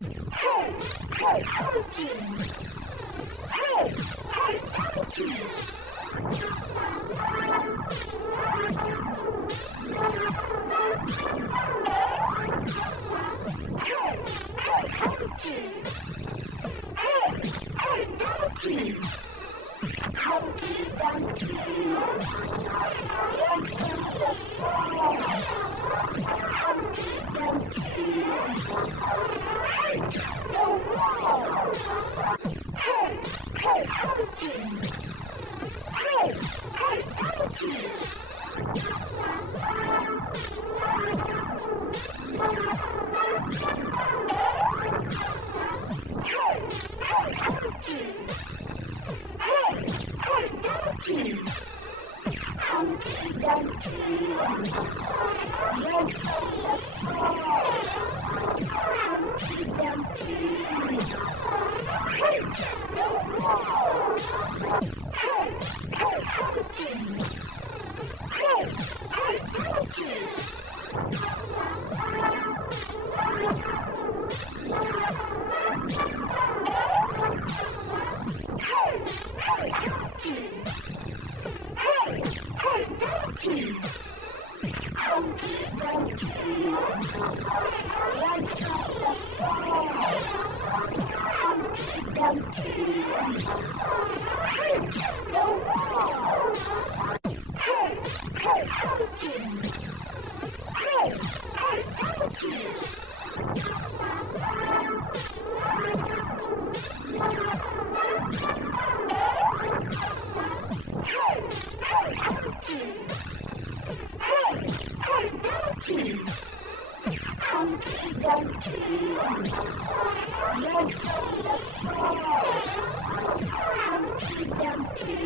Hey, hey, humpty! Hey, hey, humpty! Hey, hey, humpty! Hey, hey, Dumpty! Humpty Dumpty lives in the sun. Humpty Dumpty hates the world. Hey, hey, Humpty! Hey, hey, Dumpty! Hey, hey, Humpty! Hey, hey, Dumpty! Humpty Dumpty lives in the sun. Humpty Dumpty hates the world. Hey, hey, Humpty! Hey, hey, Dumpty! Hey, hey, Humpty! Hey, hey, Dumpty! Humpty Dumpty lives in the sun. Humpty Dumpty hates the world. Hey, hey, Humpty! Hey, hey, Dumpty! Hey, hey, Humpty! Hey, hey, Dumpty! Humpty Dumpty lives in the sun. Humpty Dumpty